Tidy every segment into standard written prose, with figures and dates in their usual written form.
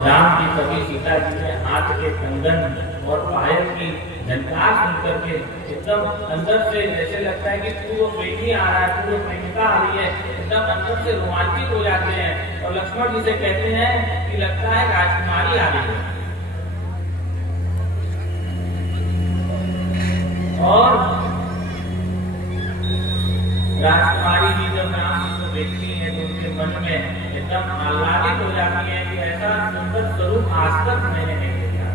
राम की कभी सीता जी ने हाथ के कंगन और पायल की झनकार सुन करके एकदम अंदर से ऐसे लगता है कि तू वो प्रेमी आ रहा है, तू वो प्रेमिका आ रही है, एकदम अंदर से रोमांचित हो जाते हैं और लक्ष्मण जी से कहते हैं कि लगता है राजकुमारी आ रही है। और राजकुमारी जी जब राम जी को देखती है तो उनके मन में एकदम आह्लादित हो जाती है कि ऐसा सुंदर स्वरूप आज तक मैंने नहीं देखा।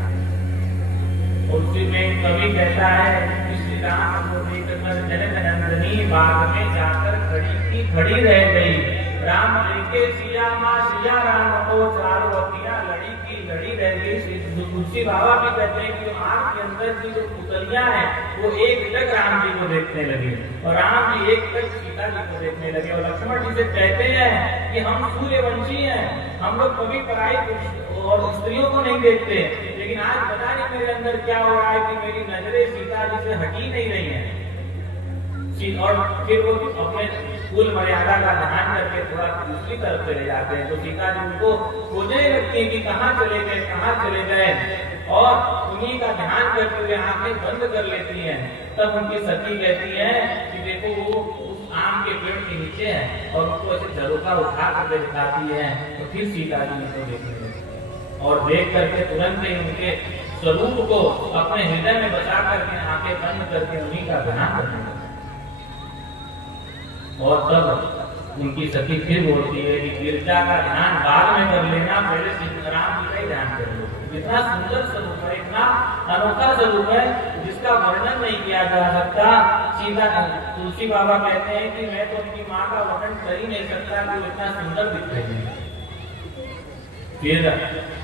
उसी में कवि कहता है कि श्री राम को देखकर जनकनंदनी बाग में जाकर खड़ी रह गई। राम लेके सिया माँ सिया राम को चारों अखियां लड़ी की लड़ी रह गई। तुलसी बाबा भी कहते हैं कि आंख के अंदर की जो पुतलियां हैं वो एक टक राम जी को देखने लगी और राम जी एक टक सीता जी को देखने लगे। और लक्ष्मण जी से कहते हैं कि हम सूर्यवंशी हैं, हम लोग कभी पराई और स्त्रियों को नहीं देखते, लेकिन आज पता नहीं मेरे अंदर क्या हो रहा है कि मेरी नजरें सीता जी से हटी नहीं रही हैं। और फिर वो अपने कुल मर्यादा का ध्यान करके थोड़ा दूसरी तरफ चले जाते हैं तो सीता जी उनको खोजने लगती है कि कहाँ चले गए, कहाँ चले गए, और उन्हीं का ध्यान करते हुए आंखें बंद कर लेती हैं। तब उनकी सखी कहती है कि देखो वो उस आम के पेड़ के नीचे है और उसको ऐसे झरोखा उठा करके दिखाती है। तो फिर सीता जी उनको देखने लगती और देख करके तुरंत ही उनके स्वरूप को अपने हृदय में बचा करके आंखें बंद करके उन्हीं का ध्यान करने लगती। और तब उनकी सखी फिर बोलती है कि गिरजा का ध्यान बाद में कर लेना, पहले राम जी का ही ध्यान कर लो। इतना सुंदर स्वरूप है, इतना अनोखा स्वरूप है जिसका वर्णन नहीं किया जा सकता। सीता तुलसी बाबा कहते हैं कि मैं तो अपनी माँ का वर्णन कर ही नहीं सकता कि वो इतना सुंदर दिख रही है। फिर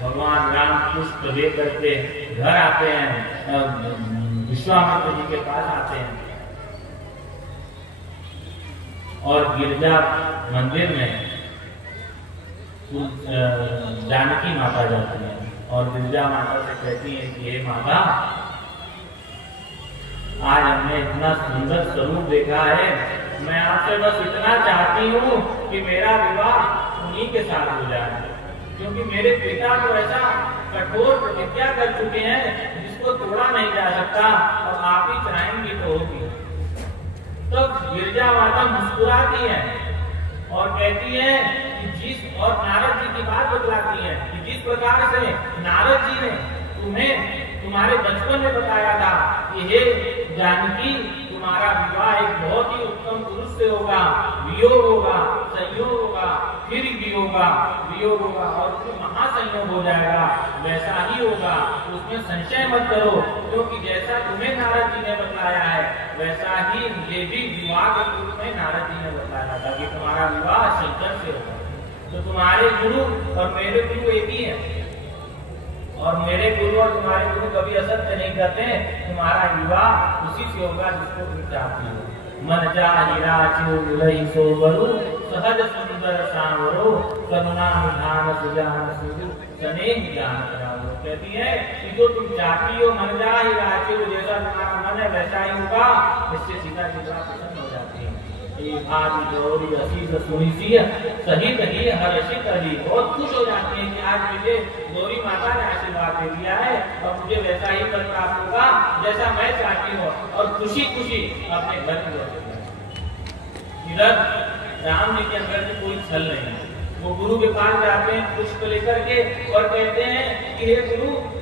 भगवान राम पुष्प दे करके घर आते हैं, विश्वामित्र जी के पास आते हैं और गिरजा मंदिर में जानकी माता जाती है और गिरजा माता से कहती है कि हे माता, आज हमने इतना सुंदर स्वरूप देखा है, मैं आपसे बस इतना चाहती हूँ कि मेरा विवाह उन्हीं के साथ हो जाए, क्योंकि मेरे पिता तो ऐसा कठोर प्रतिज्ञा कर चुके हैं जिसको तोड़ा नहीं जा सकता और आप ही चाहेंगी तो होगी। तो गिरजा माता मुस्कुराती है और कहती है कि जिस और नारद जी की बात बतलाती है कि जिस प्रकार से नारद जी ने तुम्हें तुम्हारे बचपन में बताया था कि हे जानकी, तुम्हारा विवाह एक बहुत ही उत्तम पुरुष से होगा, वियोग होगा, संयोग होगा, फिर वियोग होगा और फिर महासंयोग हो जाएगा, वैसा ही होगा, उसमें संशय मत करो, क्योंकि जैसा तुम्हें नारद जी ने बताया है वैसा ही मुझे भी विवाह के रूप में नारद जी ने बताया था कि तुम्हारा विवाह शंकर से होगा। तो तुम्हारे गुरु और मेरे गुरु एक ही है और मेरे गुरु और तुम्हारे गुरु कभी असत्य नहीं करते, तुम्हारा विवाह उसी से होगा जिसको तुम चाहती हो। मन चाहि राचो दुलहि सोबरु, सहज सुंदर सांवरो, करुणा निधान सुजान सुधु, स्नेह ज्ञान करावो। कहती है कि जो तुम चाहती हो मन चाहि राचो, जैसा तुम्हारा मन है वैसा ही होगा। इससे सीता जी बड़ा प्रसन्न हो जाती है। गौरी असीस सुनिसी सहित ही हर्षित अली, बहुत खुश हो जाती है कि आज मुझे गौरी माता ने आशीर्वाद दे दिया है और मुझे वैसा ही फल प्राप्त होगा जैसा मैं चाहती हूँ, और खुशी खुशी अपने घर में लौट गए। इधर राम जी के अंदर भी कोई छल नहीं है। वो गुरु के पास जाते हैं पुष्प लेकर के और कहते हैं कि हे गुरुवर,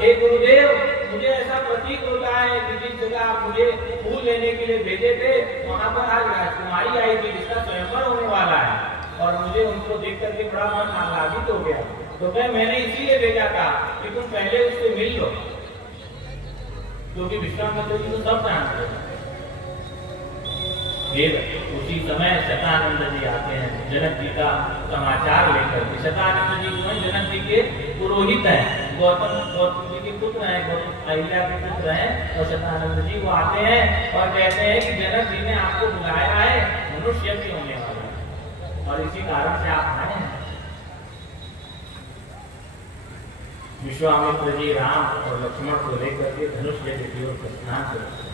हे गुरुदेव, मुझे ऐसा प्रतीक होता है कि जिस जगह आप मुझे फूल लेने के लिए भेजे थे वहां पर आज राजकुमारी आई थी जिसका स्वयंवर होने वाला है, और मुझे उनको देख करके बड़ा मन आह्लादित हो गया। तो मैंने इसीलिए भेजा था कि तुम पहले उससे मिल लो, क्योंकि विश्वामित्र जी तो सब जानते हैं। उसी समय शतानंद जी आते हैं जनक जी का समाचार लेकर। शतानंद जी जनक जी के पुरोहित हैं, गौतम जी के पुत्र हैं, अहिल्या के पुत्र हैं, और शतानंद जी वो आते हैं और कहते हैं कि जनक जी ने आपको बुलाया है, मनुष्य भी होने वाला है और इसी कारण से आप आए हैं। विश्वामित्र जी राम और लक्ष्मण को लेकर के धनुष की ओर प्रस्थान करते